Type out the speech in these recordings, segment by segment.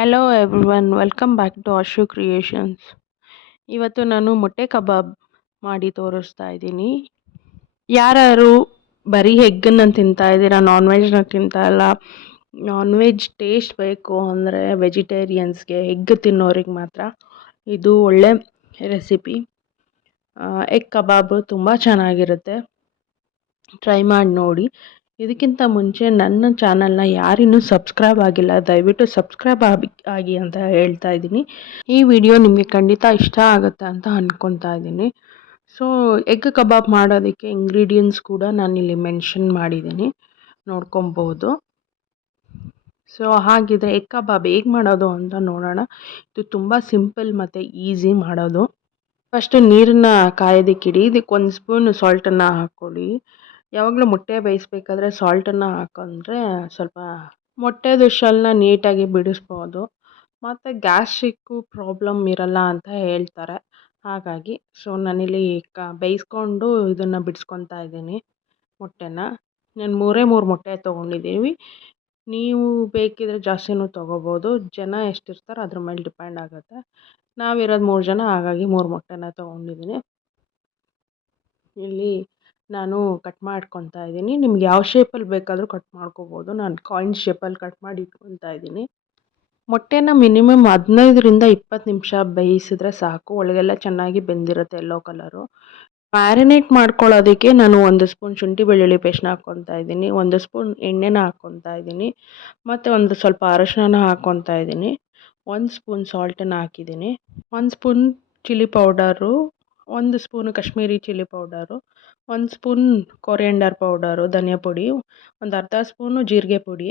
Hello everyone, welcome back to Ashu creations. ಇವತ್ತು ನಾನು ಮೊಟ್ಟೆ ಕಬಾಬ್ ಮಾಡಿ ತೋರಿಸ್ತಾ ಇದ್ದೀನಿ. ಯಾರು ಬರೀ ಎಗ್ಗನ್ನು ತಿಂತಾ ಇದ್ದೀರಾ, ನಾನ್ ವೆಜ್ನ ತಿಂತಾ ಇಲ್ಲ, ನಾನ್ ವೆಜ್ ಟೇಸ್ಟ್ ಬೇಕು ಅಂದರೆ ವೆಜಿಟೇರಿಯನ್ಸ್ಗೆ, ಎಗ್ ತಿನ್ನೋರಿಗೆ ಮಾತ್ರ ಇದು ಒಳ್ಳೆ ರೆಸಿಪಿ. ಎಗ್ ಕಬಾಬು ತುಂಬ ಚೆನ್ನಾಗಿರುತ್ತೆ, ಟ್ರೈ ಮಾಡಿ ನೋಡಿ. ಇದಕ್ಕಿಂತ ಮುಂಚೆ ನನ್ನ ಚಾನಲ್ನ ಯಾರಿನ್ನೂ ಸಬ್ಸ್ಕ್ರೈಬ್ ಆಗಿಲ್ಲ, ದಯವಿಟ್ಟು ಸಬ್ಸ್ಕ್ರೈಬ್ ಆಗಿ ಅಂತ ಹೇಳ್ತಾ ಇದ್ದೀನಿ. ಈ ವಿಡಿಯೋ ನಿಮಗೆ ಖಂಡಿತ ಇಷ್ಟ ಆಗುತ್ತೆ ಅಂತ ಅಂದ್ಕೊತಾ ಇದ್ದೀನಿ. ಸೊ ಎಗ್ ಕಬಾಬ್ ಮಾಡೋದಕ್ಕೆ ಇಂಗ್ರೀಡಿಯೆಂಟ್ಸ್ ಕೂಡ ನಾನಿಲ್ಲಿ ಮೆನ್ಷನ್ ಮಾಡಿದ್ದೀನಿ, ನೋಡ್ಕೊಬೋದು. ಸೊ ಹಾಗಿದ್ರೆ ಎಗ್ ಕಬಾಬ್ ಹೇಗೆ ಮಾಡೋದು ಅಂತ ನೋಡೋಣ. ಇದು ತುಂಬ ಸಿಂಪಲ್ ಮತ್ತು ಈಸಿ ಮಾಡೋದು. ಫಸ್ಟು ನೀರನ್ನ ಕಾಯೋದಕ್ಕಿಡಿ. ಇದಕ್ಕೆ 1 ಸ್ಪೂನ್ ಸಾಲ್ಟನ್ನು ಹಾಕ್ಕೊಳ್ಳಿ. ಯಾವಾಗಲೂ ಮೊಟ್ಟೆ ಬೇಯಿಸ್ಬೇಕಾದ್ರೆ ಸಾಲ್ಟನ್ನು ಹಾಕೊಂಡ್ರೆ ಸ್ವಲ್ಪ ಮೊಟ್ಟೆದು ಶೆಲ್ನ ನೀಟಾಗಿ ಬಿಡಿಸ್ಬೋದು, ಮತ್ತು ಗ್ಯಾಸ್ಟ್ರಿಕ್ಕು ಪ್ರಾಬ್ಲಮ್ ಇರಲ್ಲ ಅಂತ ಹೇಳ್ತಾರೆ. ಹಾಗಾಗಿ ನಾನಿಲ್ಲಿ ಬೇಯಿಸ್ಕೊಂಡು ಇದನ್ನು ಬಿಡಿಸ್ಕೊತಾ ಇದ್ದೀನಿ ಮೊಟ್ಟೆನ. ನಾನು 3 ಮೊಟ್ಟೆ ತೊಗೊಂಡಿದ್ದೀವಿ. ನೀವು ಬೇಕಿದ್ರೆ ಜಾಸ್ತಿನೂ ತೊಗೋಬೋದು, ಜನ ಎಷ್ಟಿರ್ತಾರೋ ಅದ್ರ ಮೇಲೆ ಡಿಪೆಂಡ್ ಆಗುತ್ತೆ. ನಾವಿರೋದು 3 ಜನ, ಹಾಗಾಗಿ 3 ಮೊಟ್ಟೆನ ತೊಗೊಂಡಿದ್ದೀನಿ. ಇಲ್ಲಿ ನಾನು ಕಟ್ ಮಾಡ್ಕೊತಾ ಇದ್ದೀನಿ. ನಿಮ್ಗೆ ಯಾವ ಶೇಪಲ್ಲಿ ಬೇಕಾದರೂ ಕಟ್ ಮಾಡ್ಕೋಬೋದು. ನಾನು ಕಾಯಿನ್ ಶೇಪಲ್ಲಿ ಕಟ್ ಮಾಡಿ ಇಟ್ಕೊತಾ ಇದ್ದೀನಿ. ಮೊಟ್ಟೆನ ಮಿನಿಮಮ್ 15ರಿಂದ 20 ನಿಮಿಷ ಬೇಯಿಸಿದ್ರೆ ಸಾಕು, ಒಳಗೆಲ್ಲ ಚೆನ್ನಾಗಿ ಬೆಂದಿರುತ್ತೆ ಯೆಲ್ಲೋ ಕಲರು. ಮ್ಯಾರಿನೇಟ್ ಮಾಡ್ಕೊಳ್ಳೋದಕ್ಕೆ ನಾನು 1 ಸ್ಪೂನ್ ಶುಂಠಿ ಬೆಳ್ಳುಳ್ಳಿ ಪೇಸ್ಟ್ನ ಹಾಕ್ಕೊತಾ ಇದ್ದೀನಿ, 1 ಸ್ಪೂನ್ ಎಣ್ಣೆನ ಹಾಕ್ಕೊತಾ ಇದ್ದೀನಿ, ಮತ್ತು ಒಂದು ಸ್ವಲ್ಪ ಅರಶಿನ ಹಾಕ್ಕೊತಾ ಇದ್ದೀನಿ, 1 ಸ್ಪೂನ್ ಸಾಲ್ಟನ್ನು ಹಾಕಿದ್ದೀನಿ, 1 spoon chilli powder, 1 spoon Kashmiri chilli powder, 1 spoon coriander powder ಧನಿಯಾ ಪುಡಿ, ಒಂದು ಅರ್ಧ ಸ್ಪೂನು ಜೀರಿಗೆ ಪುಡಿ,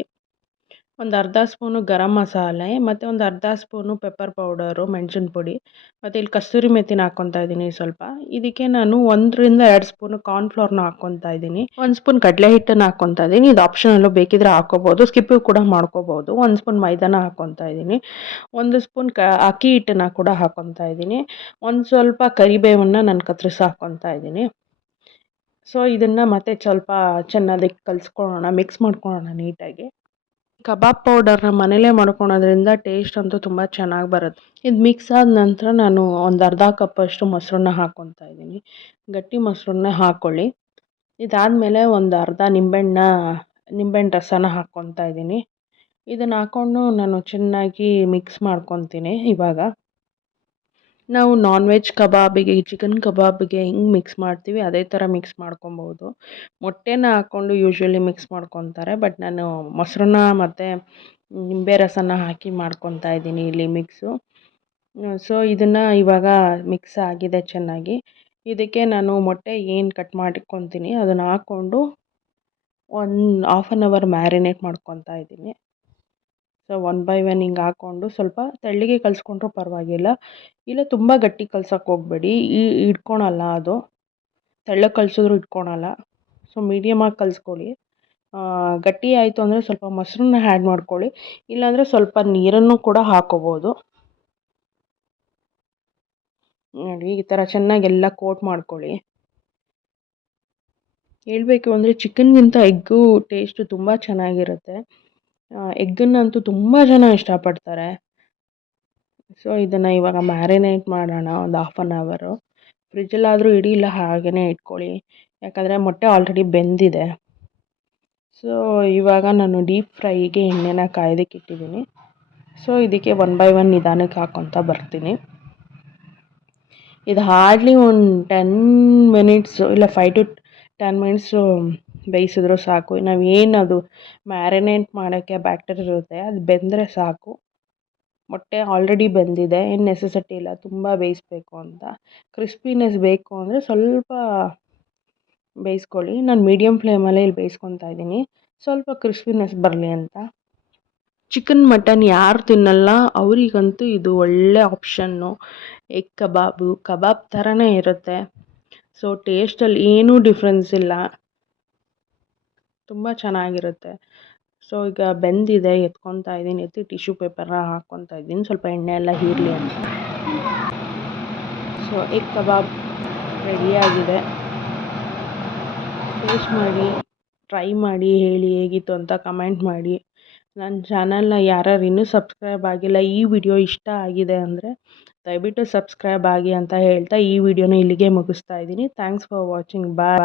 ಒಂದು ಅರ್ಧ ಸ್ಪೂನು ಗರಂ ಮಸಾಲೆ, ಮತ್ತು ಒಂದು ಅರ್ಧ ಸ್ಪೂನು ಪೆಪ್ಪರ್ ಪೌಡರು ಮೆಣಸಿನ ಪುಡಿ, ಮತ್ತು ಇಲ್ಲಿ ಕಸ್ತೂರಿ ಮೆಥಿನ ಹಾಕ್ಕೊತಾ ಇದ್ದೀನಿ ಸ್ವಲ್ಪ. ಇದಕ್ಕೆ ನಾನು 1ರಿಂದ 2 ಸ್ಪೂನು ಕಾರ್ನ್ಫ್ಲೋರ್ನ ಹಾಕ್ಕೊತಾ ಇದ್ದೀನಿ, 1 ಸ್ಪೂನ್ ಕಡಲೆ ಹಿಟ್ಟನ್ನು ಹಾಕ್ಕೊತಾ ಇದ್ದೀನಿ. ಇದು ಆಪ್ಷನಲ್ಲು, ಬೇಕಿದ್ರೆ ಹಾಕ್ಕೋಬೋದು, ಸ್ಕಿಪ್ಪು ಕೂಡ ಮಾಡ್ಕೋಬೋದು. 1 ಸ್ಪೂನ್ ಮೈದಾನ ಹಾಕ್ಕೊತಾ ಇದ್ದೀನಿ, 1 ಸ್ಪೂನ್ ಅಕ್ಕಿ ಹಿಟ್ಟನ್ನು ಕೂಡ ಹಾಕ್ಕೊತಾ ಇದ್ದೀನಿ, ಒಂದು ಸ್ವಲ್ಪ ಕರಿಬೇವನ್ನು ನಾನು ಕತ್ತರಿಸಿ ಹಾಕ್ಕೊತಾ ಇದ್ದೀನಿ. ಸೊ ಇದನ್ನು ಮತ್ತೆ ಸ್ವಲ್ಪ ಚೆನ್ನಾಗಿ ಕಲಿಸ್ಕೊಳ್ಳೋಣ, ಮಿಕ್ಸ್ ಮಾಡ್ಕೊಳ್ಳೋಣ ನೀಟಾಗಿ. ಕಬಾಬ್ ಪೌಡರ್ನ ಮನೇಲೇ ಮಾಡ್ಕೊಳೋದ್ರಿಂದ ಟೇಸ್ಟ್ ಅಂತೂ ತುಂಬ ಚೆನ್ನಾಗಿ ಬರುತ್ತೆ. ಇದು ಮಿಕ್ಸ್ ಆದ ನಂತರ ನಾನು ಒಂದು ಅರ್ಧ ಕಪ್ಪಷ್ಟು ಮೊಸರನ್ನ ಹಾಕ್ಕೊತಾ ಇದ್ದೀನಿ. ಗಟ್ಟಿ ಮೊಸರನ್ನ ಹಾಕ್ಕೊಳ್ಳಿ. ಇದಾದಮೇಲೆ ಒಂದು ಅರ್ಧ ನಿಂಬೆಹಣ್ಣು ರಸನ ಹಾಕ್ಕೊತಾ ಇದ್ದೀನಿ. ಇದನ್ನು ಹಾಕ್ಕೊಂಡು ನಾನು ಚೆನ್ನಾಗಿ ಮಿಕ್ಸ್ ಮಾಡ್ಕೊತೀನಿ. ಇವಾಗ ನಾವು ನಾನ್ ವೆಜ್ ಕಬಾಬಿಗೆ, ಚಿಕನ್ ಕಬಾಬಿಗೆ ಹೆಂಗೆ ಮಿಕ್ಸ್ ಮಾಡ್ತೀವಿ ಅದೇ ಥರ ಮಿಕ್ಸ್ ಮಾಡ್ಕೊಬೋದು. ಮೊಟ್ಟೆನ ಹಾಕ್ಕೊಂಡು ಯೂಶ್ವಲಿ ಮಿಕ್ಸ್ ಮಾಡ್ಕೊತಾರೆ, ಬಟ್ ನಾನು ಮೊಸರನ್ನ ಮತ್ತು ನಿಂಬೆ ರಸನ ಹಾಕಿ ಮಾಡ್ಕೊತಾ ಇದ್ದೀನಿ ಇಲ್ಲಿ ಮಿಕ್ಸು. ಸೊ ಇದನ್ನು ಇವಾಗ ಮಿಕ್ಸ್ ಆಗಿದೆ ಚೆನ್ನಾಗಿ. ಇದಕ್ಕೆ ನಾನು ಮೊಟ್ಟೆ ಏನು ಕಟ್ ಮಾಡ್ಕೊತೀನಿ ಅದನ್ನು ಹಾಕ್ಕೊಂಡು 1/2 ಆನ್ ಅವರ್ ಮ್ಯಾರಿನೇಟ್ ಮಾಡ್ಕೊತಾ ಇದ್ದೀನಿ. ಸೊ 1 ಬೈ 1 ಹಿಂಗೆ ಹಾಕ್ಕೊಂಡು ಸ್ವಲ್ಪ ತೆಳ್ಳಗೆ ಕಲಿಸ್ಕೊಂಡ್ರೂ ಪರವಾಗಿಲ್ಲ, ಇಲ್ಲ ತುಂಬ ಗಟ್ಟಿ ಕಲ್ಸೋಕ್ಕೆ ಹೋಗಬೇಡಿ, ಇಟ್ಕೊಳಲ್ಲ ಅದು, ತೆಳ್ಳಗೆ ಕಲಿಸಿದ್ರು ಇಟ್ಕೊಳಲ್ಲ. ಸೊ ಮೀಡಿಯಮಾಗಿ ಕಲಿಸ್ಕೊಳ್ಳಿ. ಗಟ್ಟಿ ಆಯಿತು ಅಂದರೆ ಸ್ವಲ್ಪ ಮೊಸರನ್ನ ಆ್ಯಡ್ ಮಾಡ್ಕೊಳ್ಳಿ, ಇಲ್ಲಾಂದರೆ ಸ್ವಲ್ಪ ನೀರನ್ನು ಕೂಡ ಹಾಕ್ಕೋಬೋದು. ನೋಡಿ ಈ ಥರ ಚೆನ್ನಾಗಿ ಎಲ್ಲ ಕೋಟ್ ಮಾಡ್ಕೊಳ್ಳಿ. ಹೇಳಬೇಕು ಅಂದರೆ ಚಿಕನ್ಗಿಂತ ಎಗ್ಗು ಟೇಸ್ಟು ತುಂಬ ಚೆನ್ನಾಗಿರುತ್ತೆ. ಎಗ್ಗನ್ನಂತೂ ತುಂಬ ಜನ ಇಷ್ಟಪಡ್ತಾರೆ. ಸೊ ಇದನ್ನು ಇವಾಗ ಮ್ಯಾರಿನೇಟ್ ಮಾಡೋಣ ಒಂದು 1/2 ಆನ್ ಅವರು. ಫ್ರಿಜ್ಜಲ್ಲಾದರೂ ಇಡಿ, ಇಲ್ಲ ಹಾಗೇ ಇಟ್ಕೊಳ್ಳಿ, ಯಾಕಂದರೆ ಮೊಟ್ಟೆ ಆಲ್ರೆಡಿ ಬೆಂದಿದೆ. ಸೊ ಇವಾಗ ನಾನು ಡೀಪ್ ಫ್ರೈಗೆ ಎಣ್ಣೆನ ಕಾಯೋದಕ್ಕೆ ಇಟ್ಟಿದ್ದೀನಿ. ಸೊ ಇದಕ್ಕೆ 1 ಬೈ 1 ನಿಧಾನಕ್ಕೆ ಹಾಕ್ಕೊತಾ ಬರ್ತೀನಿ. ಇದು ಹಾರ್ಡ್ಲಿ ಒಂದು 10 ಮಿನಿಟ್ಸು, ಇಲ್ಲ 5 to 10 ಮಿನಿಟ್ಸು ಬೇಯಿಸಿದ್ರು ಸಾಕು. ನಾವು ಏನದು ಮ್ಯಾರಿನೇಟ್ ಮಾಡೋಕ್ಕೆ ಬ್ಯಾಟರ್ ಇರುತ್ತೆ ಅದು ಬೆಂದರೆ ಸಾಕು. ಮೊಟ್ಟೆ ಆಲ್ರೆಡಿ ಬೆಂದಿದೆ, ಏನು ನೆಸೆಸಿಟಿ ಇಲ್ಲ ತುಂಬ ಬೇಯಿಸ್ಬೇಕು ಅಂತ. ಕ್ರಿಸ್ಪಿನೆಸ್ ಬೇಕು ಅಂದರೆ ಸ್ವಲ್ಪ ಬೇಯಿಸ್ಕೊಳ್ಳಿ. ನಾನು ಮೀಡಿಯಮ್ ಫ್ಲೇಮಲ್ಲೇ ಇಲ್ಲಿ ಬೇಯಿಸ್ಕೊತಾ ಇದ್ದೀನಿ, ಸ್ವಲ್ಪ ಕ್ರಿಸ್ಪಿನೆಸ್ ಬರಲಿ ಅಂತ. ಚಿಕನ್ ಮಟನ್ ಯಾರು ತಿನ್ನಲ್ಲ ಅವರಿಗಂತೂ ಇದು ಒಳ್ಳೆ ಆಪ್ಷನ್ನು. ಎಗ್ ಕಬಾಬ್ ಥರನೇ ಇರುತ್ತೆ. ಸೊ ಟೇಸ್ಟಲ್ಲಿ ಏನೂ ಡಿಫ್ರೆನ್ಸ್ ಇಲ್ಲ, ತುಂಬ ಚೆನ್ನಾಗಿರುತ್ತೆ. ಸೊ ಈಗ ಬೆಂದಿದೆ, ಎತ್ಕೊತಾ ಇದ್ದೀನಿ, ಎತ್ತಿ ಟಿಶ್ಯೂ ಪೇಪರ್ನ ಹಾಕ್ಕೊತಾ ಇದ್ದೀನಿ, ಸ್ವಲ್ಪ ಎಣ್ಣೆ ಎಲ್ಲ ಹೀರಲಿ ಅಂತ. ಸೊ ಎಗ್ ಕಬಾಬ್ ರೆಡಿಯಾಗಿದೆ. ಟೇಸ್ಟ್ ಮಾಡಿ, ಟ್ರೈ ಮಾಡಿ, ಹೇಳಿ ಹೇಗಿತ್ತು ಅಂತ ಕಮೆಂಟ್ ಮಾಡಿ. ನನ್ನ ಚಾನಲ್ನ ಯಾರ್ಯಾರು ಇನ್ನೂ ಸಬ್ಸ್ಕ್ರೈಬ್ ಆಗಿಲ್ಲ, ಈ ವಿಡಿಯೋ ಇಷ್ಟ ಆಗಿದೆ ಅಂದರೆ ದಯವಿಟ್ಟು ಸಬ್ಸ್ಕ್ರೈಬ್ ಆಗಿ ಅಂತ ಹೇಳ್ತಾ ಈ ವಿಡಿಯೋನ ಇಲ್ಲಿಗೆ ಮುಗಿಸ್ತಾ ಇದ್ದೀನಿ. Thanks for watching. ಬಾಯ್.